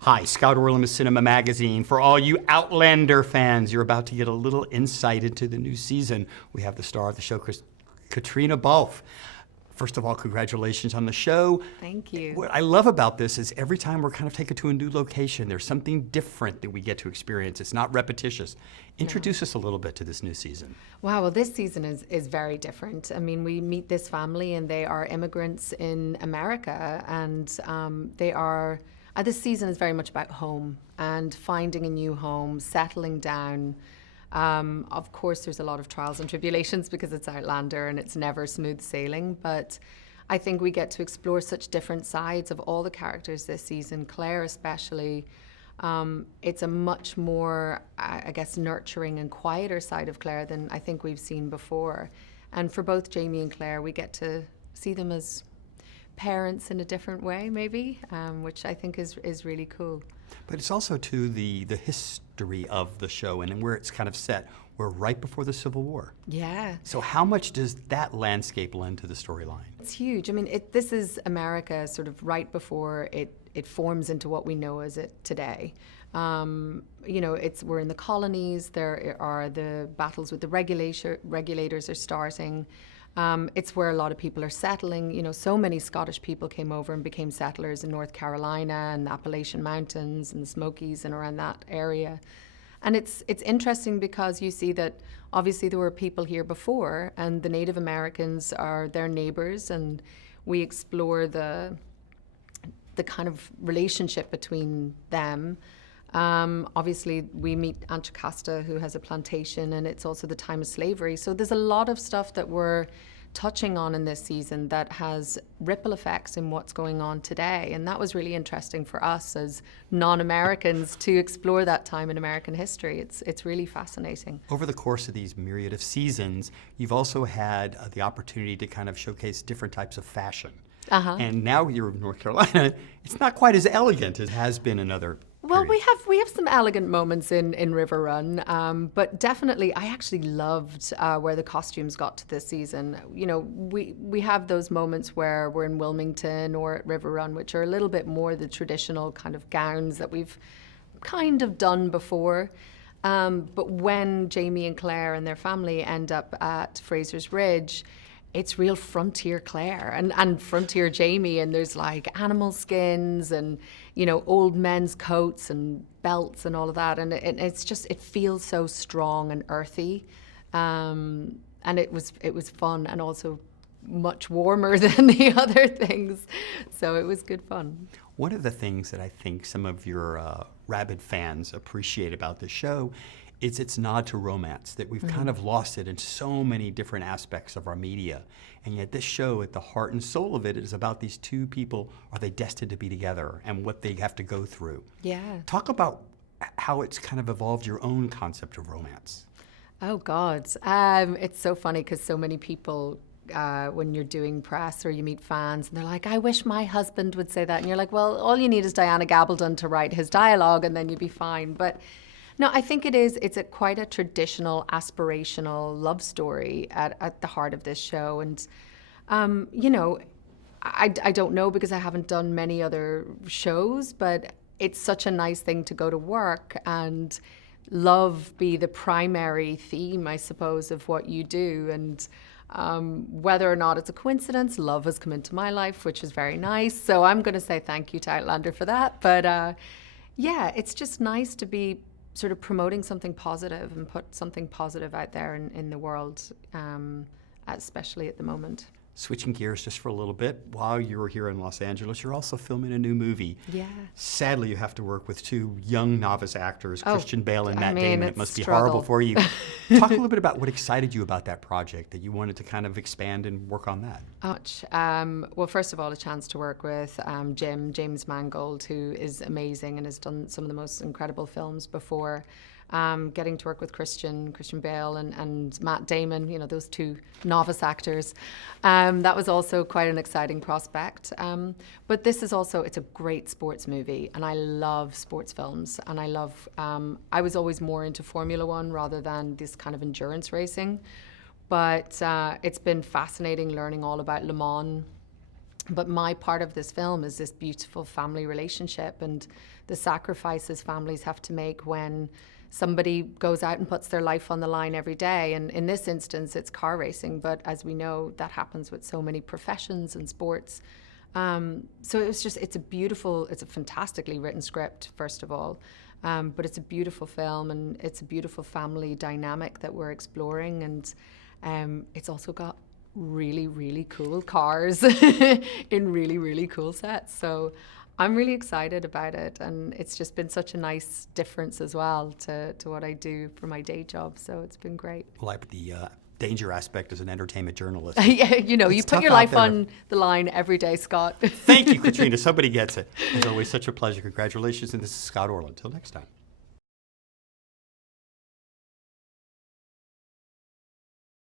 Hi, Scout Orlam of CINEMA-Magazin. For all you Outlander fans, you're about to get a little insight into the new season. We have the star of the show, Caitriona Balfe. First of all, congratulations on the show. Thank you. What I love about this is every time we're kind of taken to a new location, there's something different that we get to experience. It's not repetitious. Introduce us a little bit to this new season. Wow, well, this season is very different. I mean, we meet this family and they are immigrants in America, and this season is very much about home and finding a new home, settling down. Of course, there's a lot of trials and tribulations because it's Outlander and it's never smooth sailing, but I think we get to explore such different sides of all the characters this season, Claire especially. It's a much more, I guess, nurturing and quieter side of Claire than I think we've seen before. And for both Jamie and Claire, we get to see them as parents in a different way, maybe, which I think is really cool. But it's also, too, the history of the show and where it's kind of set. We're right before the Civil War. Yeah. So how much does that landscape lend to the storyline? It's huge. I mean, this is America sort of right before it forms into what we know as it today. We're in the colonies. There are the battles with the regulators are starting. It's where a lot of people are settling. You know, so many Scottish people came over and became settlers in North Carolina and the Appalachian Mountains and the Smokies and around that area. And it's interesting because you see that obviously there were people here before, and the Native Americans are their neighbors, and we explore the kind of relationship between them. Obviously, we meet Anticosta, who has a plantation, and it's also the time of slavery. So there's a lot of stuff that we're touching on in this season that has ripple effects in what's going on today. And that was really interesting for us as non-Americans to explore that time in American history. It's really fascinating. Over the course of these myriad of seasons, you've also had the opportunity to kind of showcase different types of fashion. And now you're in North Carolina, it's not quite as elegant as it has been in other Well, periods. we have some elegant moments in River Run, but definitely I actually loved where the costumes got to this season. You know, we have those moments where we're in Wilmington or at River Run, which are a little bit more the traditional kind of gowns that we've kind of done before. But when Jamie and Claire and their family end up at Fraser's Ridge, it's real frontier Claire and frontier Jamie, and there's like animal skins and, you know, old men's coats and belts and all of that, and it feels so strong and earthy, and it was fun and also much warmer than the other things, so it was good fun. One of the things that I think some of your rabid fans appreciate about the show is its nod to romance, that we've kind of lost it in so many different aspects of our media. And yet this show, at the heart and soul of it, is about these two people, are they destined to be together, and what they have to go through. Yeah. Talk about how it's kind of evolved your own concept of romance. Oh, God. It's so funny because so many people, when you're doing press or you meet fans, and they're like, I wish my husband would say that. And you're like, well, all you need is Diana Gabaldon to write his dialogue and then you'd be fine. But no, I think it's quite a traditional, aspirational love story at the heart of this show. And, you know, I don't know because I haven't done many other shows, but it's such a nice thing to go to work and love be the primary theme, I suppose, of what you do. And whether or not it's a coincidence, love has come into my life, which is very nice. So I'm going to say thank you to Outlander for that. But yeah, it's just nice to be sort of promoting something positive and put something positive out there in the world, especially at the moment. Switching gears just for a little bit, while you're here in Los Angeles, you're also filming a new movie. Yeah. Sadly, you have to work with two young novice actors, Christian Bale and Matt I mean, Damon. It it's must be struggle. horrible for you. Talk a little bit about what excited you about that project, that you wanted to kind of expand and work on that. Well, first of all, a chance to work with James Mangold, who is amazing and has done some of the most incredible films before. Getting to work with Christian Bale and Matt Damon, you know, those two novice actors. That was also quite an exciting prospect. But this is also, it's a great sports movie, and I love sports films, and I was always more into Formula One rather than this kind of endurance racing. But it's been fascinating learning all about Le Mans But my part of this film is this beautiful family relationship and the sacrifices families have to make when somebody goes out and puts their life on the line every day. And in this instance, it's car racing. But as we know, that happens with so many professions and sports. So it's a fantastically written script, first of all. But it's a beautiful film and it's a beautiful family dynamic that we're exploring. And it's also got really, really cool cars in really, really cool sets. So I'm really excited about it. And it's just been such a nice difference as well to what I do for my day job. So it's been great. Well, the danger aspect as an entertainment journalist. Yeah, you It's put tough your out life there. on the line every day, Scott. Thank you, Caitriona. Somebody gets it. It's always such a pleasure. Congratulations. And this is Scott Orland. Until next time.